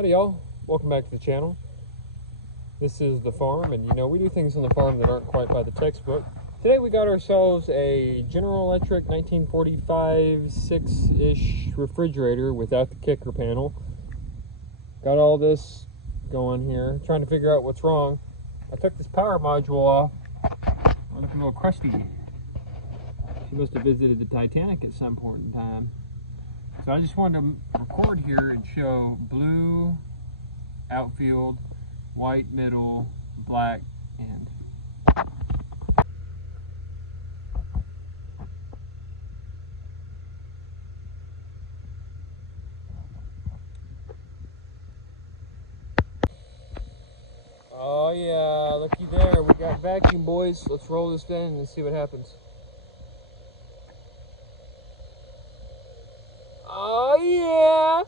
Howdy y'all, welcome back to the channel. This is the farm, and we do things on the farm that aren't quite by the textbook. Today we got ourselves a General Electric 1945 6-ish refrigerator without the kicker panel. Got all this going here, trying to figure out what's wrong. I took this power module off. I'm looking a little crusty. She must have visited the Titanic at some point in time. So I just wanted to record here and show blue outfield, white middle, black end. Oh yeah, looky there, we got vacuum, boys. Let's roll this in and see what happens.